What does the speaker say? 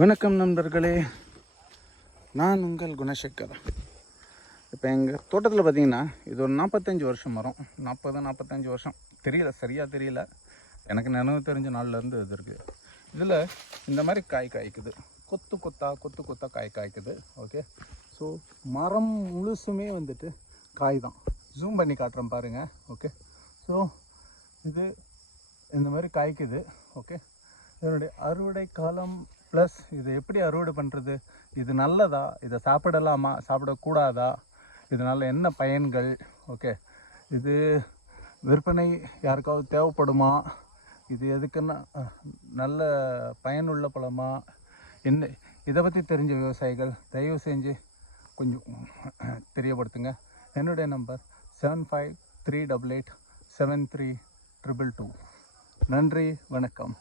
வணக்கம் நண்பர்களே, நான் உங்கள் குணசேகர். இப்போ எங்கள் தோட்டத்தில் பார்த்தீங்கன்னா இது ஒரு 45 வருஷம் மரம். 45 வருஷம் தெரியல, சரியாக தெரியல. எனக்கு நினைவு தெரிஞ்ச நாள்லேருந்து இது இருக்குது. இதில் இந்த மாதிரி காய் காய்க்குது, கொத்து கொத்தா காய் காய்க்குது. ஓகே, ஸோ மரம் முழுசுமே வந்துட்டு காய் தான். ஜூம் பண்ணி காட்டுறேன் பாருங்கள். ஓகே, ஸோ இது இந்த மாதிரி காய்க்குது. ஓகே, இதனுடைய அறுவடை காலம் ப்ளஸ் இது எப்படி அறுவடை பண்ணுறது, இது நல்லதா, இதை சாப்பிடலாமா சாப்பிடக்கூடாதா, இதனால் என்ன பயன்கள், ஓகே, இது விற்பனை யாருக்காவது தேவைப்படுமா, இது எதுக்குன்னா நல்ல பயனுள்ள பழமா என்ன, இதை பற்றி தெரிஞ்ச விவசாயிகள் தயவு செஞ்சு கொஞ்சம் தெரியப்படுத்துங்க. என்னுடைய நம்பர் 7538873222. நன்றி, வணக்கம்.